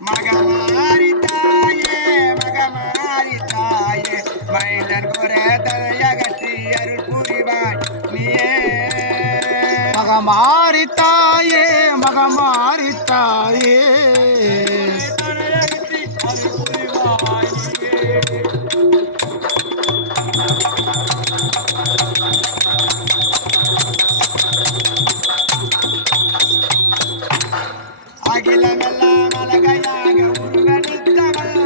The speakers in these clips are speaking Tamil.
மகமாரி தாயே மகமாரி தாயே மைந்தன் குறை தலையகற்றி அருள் புரிவாய் நீயே. மகமாரி தாயே மகமாரி தாயே. அகிலமெல்லாம் அழகையாக உருவெடுத்தவள்.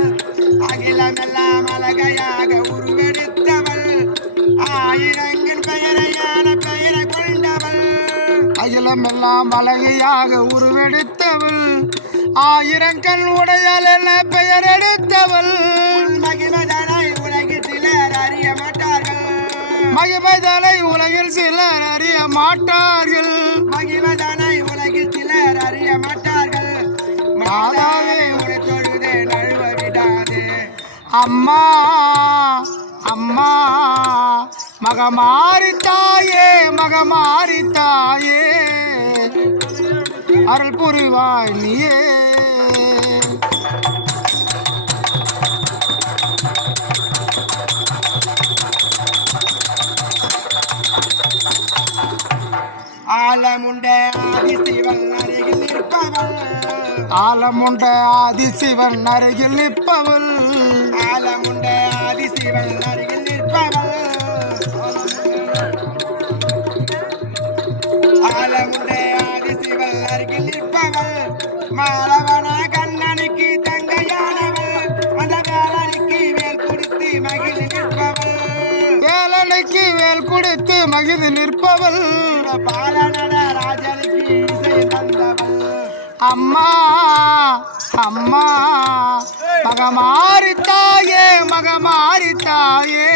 அகிலமெல்லாம் அழகையாக உருவெடுத்தவள். ஆயிரங்கின் பெயரையான பெயரை கொண்டவள். அகிலமெல்லாம் அழகியாக உருவெடுத்தவள். ஆயிரங்கள் உடையால் என பெயர் எடுத்தவள்? மகிமதனை உலகில் சிலர் அறிய மாட்டார்கள். மகிமைதலை உலகில் சிலர் அறிய மாட்டார்கள். மாதாவே, மாதாவே தொழுதே நழுவ விடாதே அம்மா அம்மா மகமாரி தாயே மகமாரி தாயே. அருள் புரிவாய் நீயே. ஆலமுண்ட ஆதிசிவன் அருகில் நிற்பவள். ஆலமுண்ட ஆதிசிவன் அருகில் நிற்பவள். ஆலமுண்ட ஆதிசிவன் அருகில் நிற்பவள். ஆலமுண்ட ஆதிசிவன் அருகில் நிற்பவள். மாலவன வேலனுக்கு வேல் கொடுத்து மகிழ்ந்து நிற்பவள். பாலநட ராஜனுக்கு இசை தந்தவள். அம்மா அம்மா மகமாரி தாயே மகமாரி தாயே.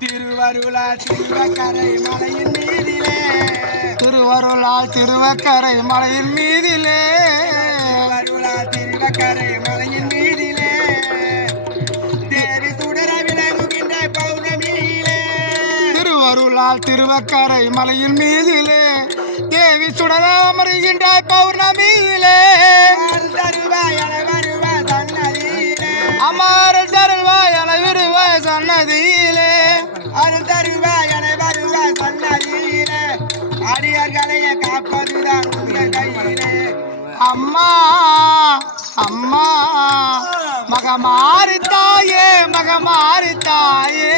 திருவருளா திருவக்கரை மலையின் மீதிலே திருவருளால் திருவக்கரை மலையின் மீதிலே. திருவருளா திருவக்கரை மலையின் மீதிலே. தேவி சுடர விலகுகின்ற பௌர்ணமியிலே. திருவருளால் திருவக்கரை மலையின் மீதிலே. தேவி சுடர அமருகின்றாய் பௌர்ணமியிலே. தருவாய் என வருவ சன்னதியிலே. அமாரல் தருள்வாய் அளவிருவாய் சன்னதியிலே. அடியார்களையே காப்பதுதான் உங்கள் கையிலே. அம்மா அம்மா மகமாறு தாயே மகமாறு தாயே.